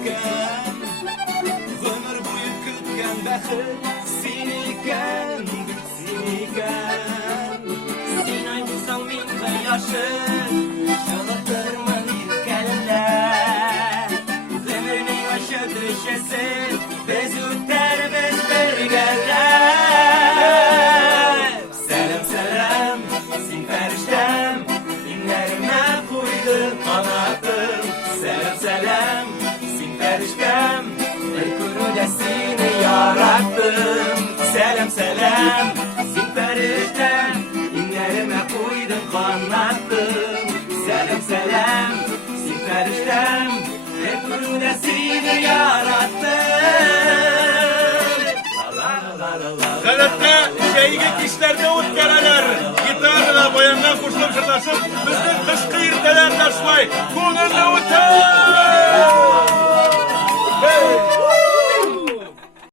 etken, ömür boyu kütken baxit seniken, seniken. Sen aytsan menga yashil, yig'tirman yelkalar. Ömürning o'sha dushasi, biz o'tar biz birgalar. Salam salam, sen farishtam, inlarime qo'yding qanotim. Salam salam, sen farishtam, bir kunida seni yaratdim. Salam salam, sen farishtam, inlarime qo'yding qanotim. Salam salam, sen farishtam, bir kunida seni yaratdim. Galatda şeyge kişlerde o'tgaralar, gitarlar boyangan qo'shiq shirlashib, bizning tashqi irtalar tashmay, ko'ngilni o'tar.